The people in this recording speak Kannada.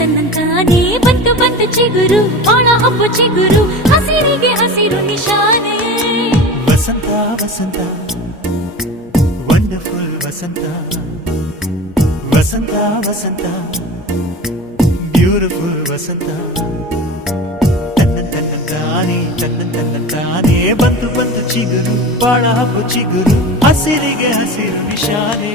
ತನ್ನಂತಾನೇ ಬಂತು ಬಂತು ಚಿಗುರು ಬಾಳ ಹಬ್ಬ ಚಿಗುರು ಹಸಿರಿಗೆ ಹಸಿರು ನಿಶಾನೆ ವಸಂತ ವಸಂತ ವಂಡರ್ಫುಲ್ ವಸಂತ ವಸಂತ ವಸಂತ ಬ್ಯೂಟಿಫುಲ್ ವಸಂತ ತನ್ನ ಬಂತು ಬಂತು ಚಿಗುರು ಬಾಳ ಹಬ್ಬ ಚಿಗುರು ಹಸಿರಿಗೆ ಹಸಿರು ನಿಶಾನೆ